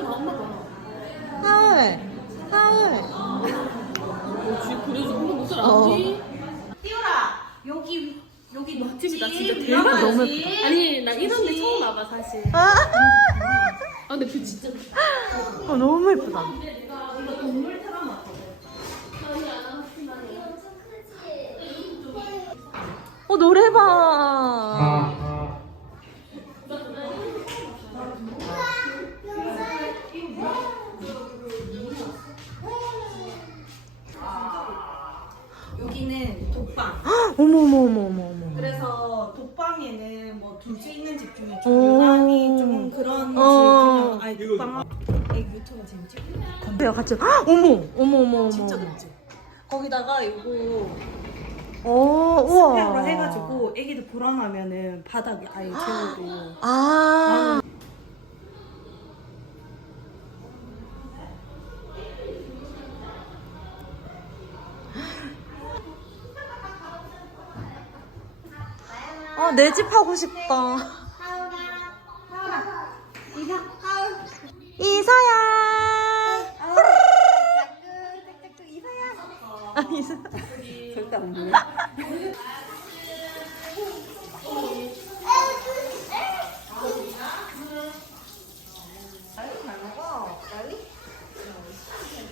여기 나왔나 봐. 하을. 하을. 뭐지? 그래서 엄마 목소리 안 지? 띄워라. 여기 맛집이다 진짜 대박. 너무 예쁘다. 아니 나 이런 데 처음 와봐 사실. 아, 근데 그 진짜. 너무 예쁘다. 건물 타러 왔거든. 노래방. 여기는 독방. 어머. 그래서 독방에는 뭐 둘 수 있는 집 중에 오. 좀 유난히 좀 그런 집 그냥 아니 독방 이 유튜브 재밌지? 야, 같이. 어머. 진짜 높지. 거기다가 이거 우와. 스페어로 해가지고 애기들 불안하면은 바닥에 아예 재우고. 아. 내 집 하고 싶다. 이서야. 이서. 절대 안 보여. 잘 먹어. 빨리?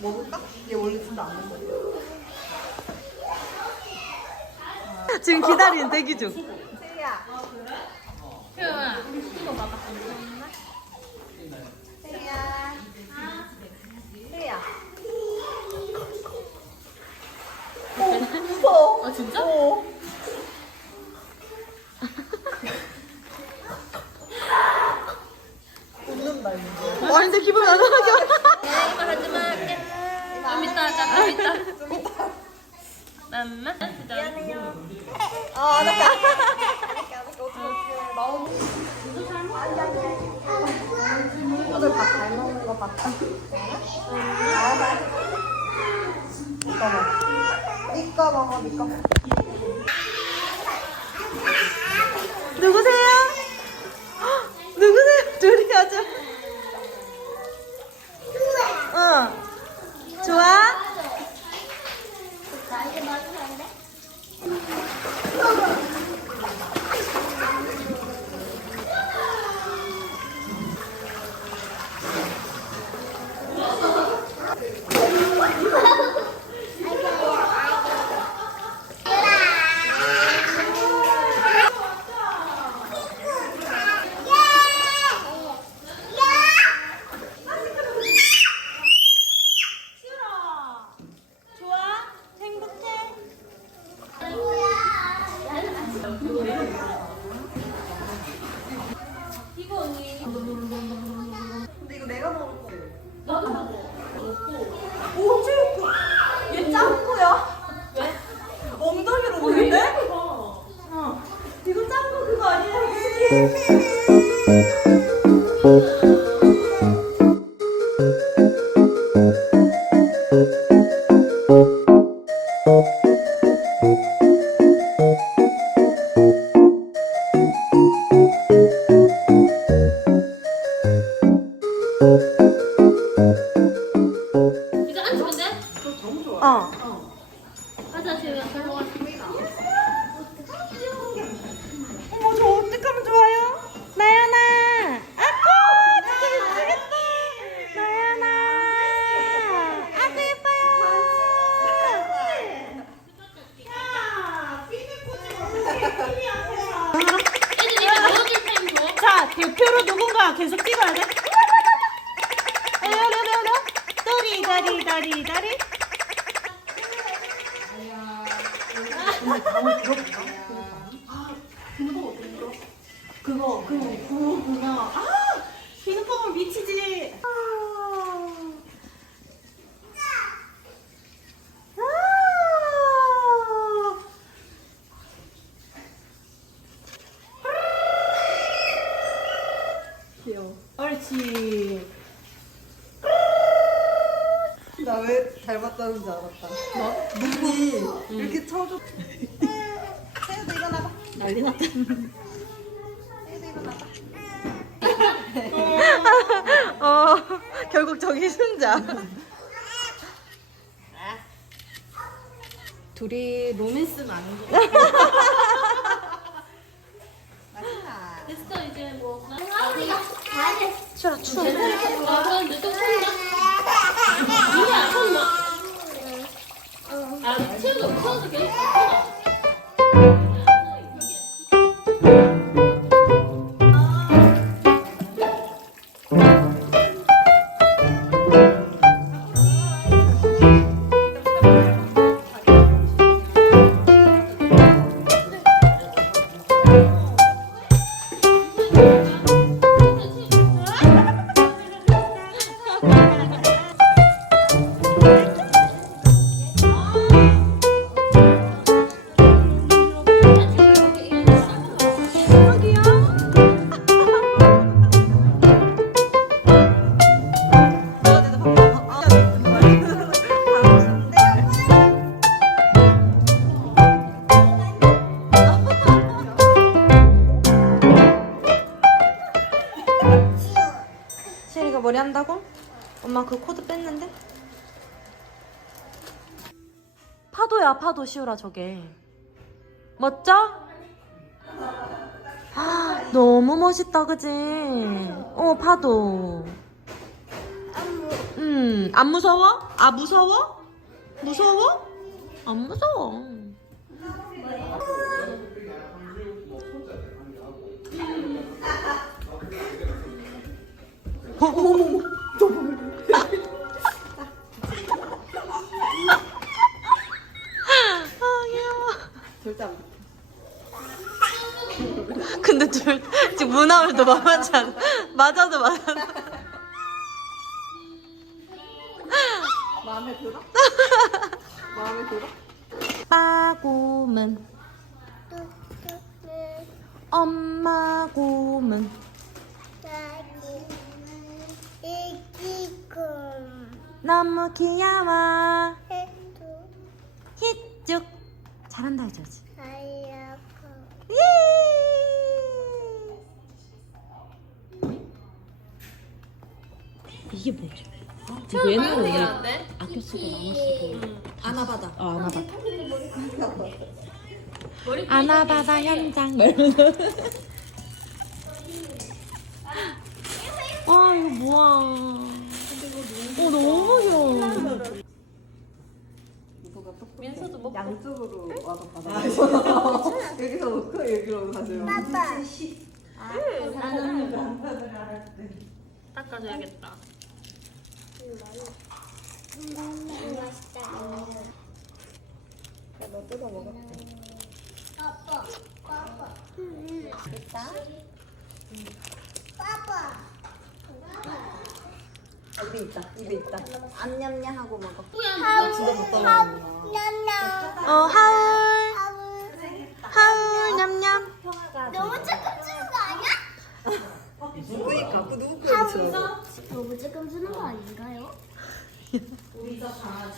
먹을까? 얘 원래 진짜 안 먹어. 지금 기다리는 대기 중. 세리야. 효영아 이거 봐봐. 세리야. 세리야. 무서워. 아 진짜? 웃는다 이거. 완전 기분 안 나게. 이거 하지마. 좀 이따 하자. 좀 이따. 맘마. 미안해요. 알았다. 오늘 밥 잘 먹는 거 봤다. 니꺼 먹어, 니꺼 먹어. 누구세요? 누구세요? 둘이 가자. 응. 좋아? 근데 이거 내가 먹을 거. 나도 먹어. 오, 체육관. 얘 짱구야? 왜? 엉덩이로 보는데? 어. 이거 짱구 그거 아니야? 이제 앉으면 돼? 너무 좋아. 가자 지우야. 별로 와. 어머, 저 어떡하면 좋아요? 나연아! 아고! 진짜 미치겠다! 나연아! 아고, 예뻐요! 애들 이제 넣어줄 타임 줘. 자, 대표로 누군가 계속 찍어야 돼? 다리. 그거구나. 아! 비눗방울 미치지. 귀여워. 옳지. 나 왜 닮았다는 줄 알았다. 뭐? 눈이 이렇게 쳐줘. 세유도 일어나봐. 난리 났다. 세유도 일어나봐. 아, 결국 저기 승자. 둘이 로맨스는 아닌 거 됐어 이제 뭐. 추라 추워. 아 그런데 좀 손나. 이게 손 뭐. 아 채워서 계속 손나. 시우리가 머리 한다고? 엄마 그 코드 뺐는데? 파도야 파도 시우라 저게. 멋져? 아, 너무 멋있다 그지? 파도. 안 무서워? 아 무서워? 무서워? 안 무서워. 어머머머. 아 귀여워. 절대 안 근데 둘 지금 문화울도 만만치 않아. 맞아도 맞아. 마음에 들어? 마음에 들어? 빠고문 엄마 고문 너무 귀여워 히쭉 잘한다 해줘야지. 예. 이게 뭐지? 이거 옛날에 아껴 쓰고 나눠 쓰고 아나바다 아나바다 아나바다 현장 이러면서 아 이거 뭐야. 너무 귀여워. 민서도 먹고. 양쪽으로 와서 받아 여기서 놓고 여기로 가세요 닦아줘야겠다. 입에 있다 입에 있다 안냠냠 하고 먹어 하울 냠냠. 너무 조금 주는 거 아니야? 누구니까 그 누구 거지 너무 조금 주는 거 아닌가요?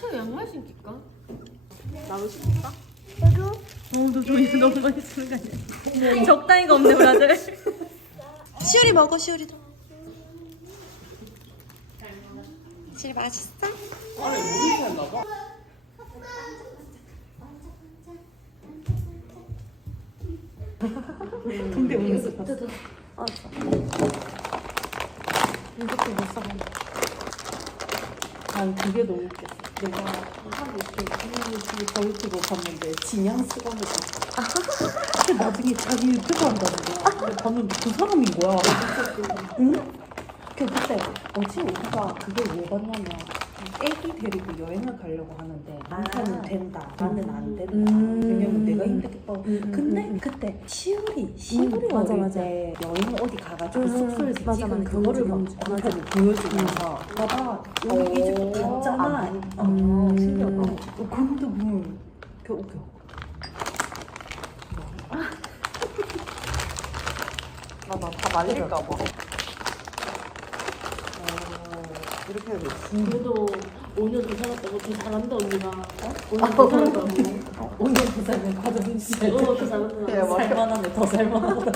채우 양말 신길까? 나도 싶다 너 조이 너무 많이 쓰는 거 아니야? 적당히가 없네 우리 아들. 시우리 먹어 시우리도. 시우리 맛있어? 근데 오늘 봤어 이것도 못 사먹네. 난 그게 너무 웃겼어. 내가 한 이렇게 거울 보고 봤는데 진양 수건을 봤어. 근데 나중에 자기 유튜브 한다는 거야. 근데 봤는데 그 사람인 거야. 응? 그때 어제 우리가 그걸 왜 봤냐면 애기 데리고 여행을 가려고 하는데 남편은 된다, 나는 안 된다. 왜냐면 내가 힘들겠다고. 근데 그때 시우리 맞아, 어릴 맞아. 때 여행 어디 가가지고 숙소에서 맞아, 찍은 맞아. 그거를 막 맞아. 남편이 보여주면서 봐봐 여기 이제 갔잖아. 신기하다. 근데 뭐 웃겨. 나다 말릴까봐 이렇게 해야 돼 그래도 5년 더 살았다고 더 잘한다 언니가. 5년 더 살았다고. 오늘 그 삶의 과정이 진짜 더 잘한다. 야, 맞아. 살만하네 더 살만하다.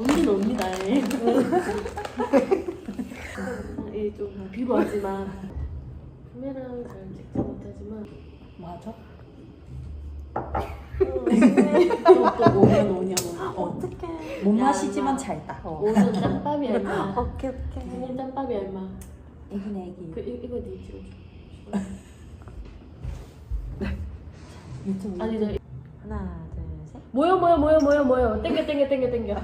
언니는 언니다. 좀 비루하지만 카메라를 잘 찍지 못하지만 맞아? 또 5년 어떡해. 못 마시지만 잘다. 오늘 짬밥이 얼마? 오케이 오케이. 생일 짬밥이 얼마? 애기네 애기. 이거 네 찍어줘. 유튜브. 아니 나 하나 둘 셋. 모여. 땡겨.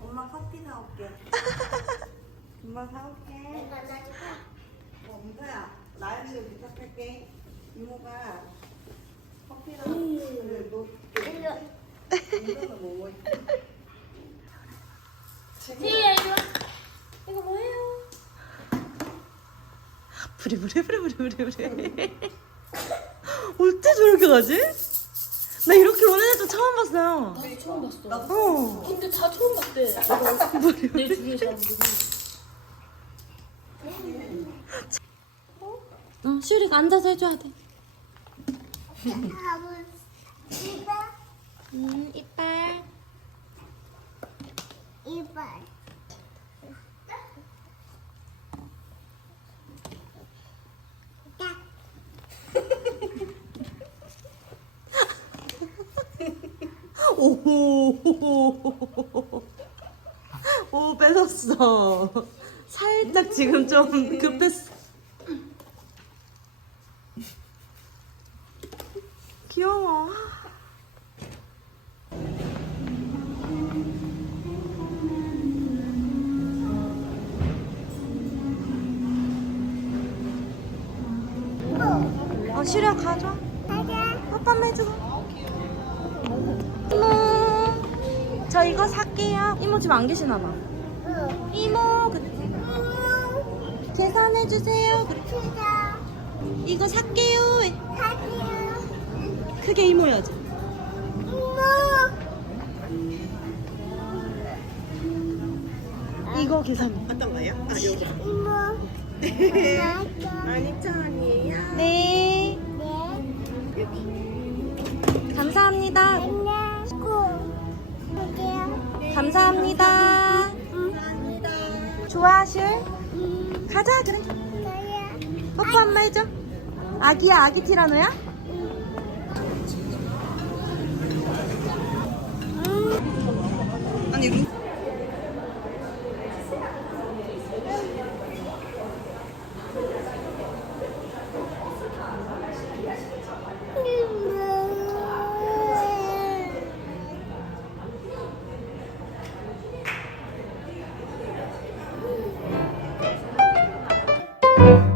엄마 커피 사올게. 엄마 사올게. 엄마야, 나연이를 부탁할게. 이모가 커피랑 너 이거는 뭐 있어? 지혜야 이거 뭐예요? 부리부리. 어때 저렇게 가지? 나 이렇게 오는 애도 처음 봤어요. 나도 처음 봤어. 어. 근데 다 처음 봤대. 내 주위에 사람들이. 시우리가 앉아서 해줘야 돼. 이빨. 이빨. 오 뺏었어. 살짝 지금 좀 급했어. 귀여워. 시우야 가져. 아빠만 해주고. 이모, 저 이거 살게요. 이모 지금 안 계시나 봐. 이모, 계산해 주세요. 이거 살게요. 크게 이모야지. 이거 계산. 어떤 거요? 아, 여기. 아니, 천이에요. 네. 감사합니다. 감사합니다. 좋아, 실? 가자, 그래. 뽀뽀 한 번 해줘. 아기야, 아기 티라노야? 아니, 루.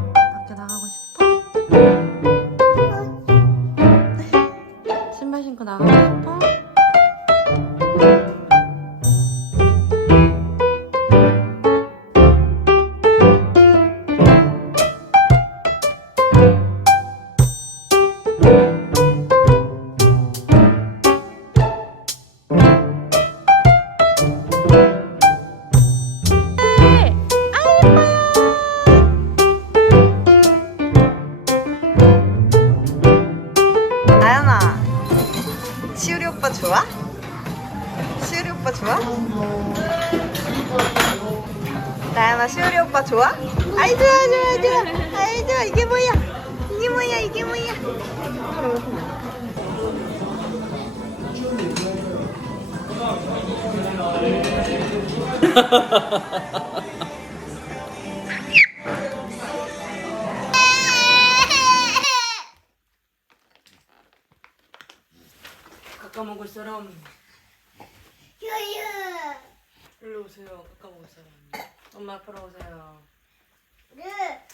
밖에 나가고 싶어? 신발 신고 나가고 싶어? 나연아, 시우리 오빠 좋아? 시우리 오빠 좋아? 나연아, 시우리 오빠 좋아? 아이 좋아. 아이 좋아. 이게 뭐야? 깎아 먹을 사람 일로 오세요. 깎아 먹을 사람. 엄마 앞으로 오세요. 네.